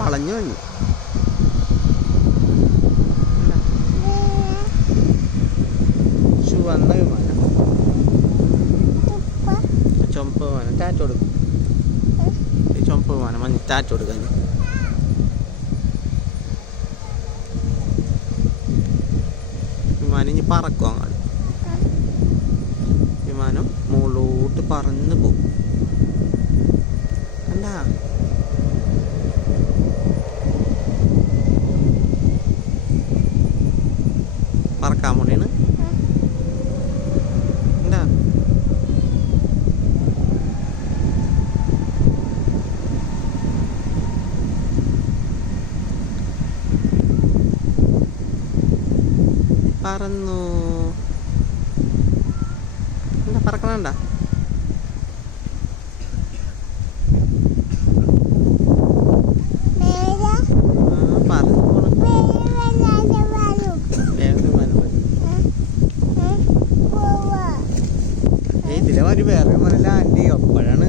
വളഞ്ഞു വന്നു ചുവന്ന വിമാനം. ചുമപ്പ് വിമാനം. ടാറ്റ കൊടുക്കും ചുമപ്പ് വിമാനം മഞ്ഞ ടാറ്റ കൊടുക്കാൻ വിമാനം ഇനി പറക്കും അങ്ങോട്ട് വിമാനം മുകളിലോട്ട് പറന്ന് പോകും പറക്കാൻ പോണേണ് എന്താ? പറന്നു. എന്താ പറക്കണണ്ട പറന്നു പോണു വേറെ വിമാനം മതി. ഏയ് ഇതിലെ ഒരു വേറെ ലാൻഡ് ചെയ്യും അപ്പോഴാണ്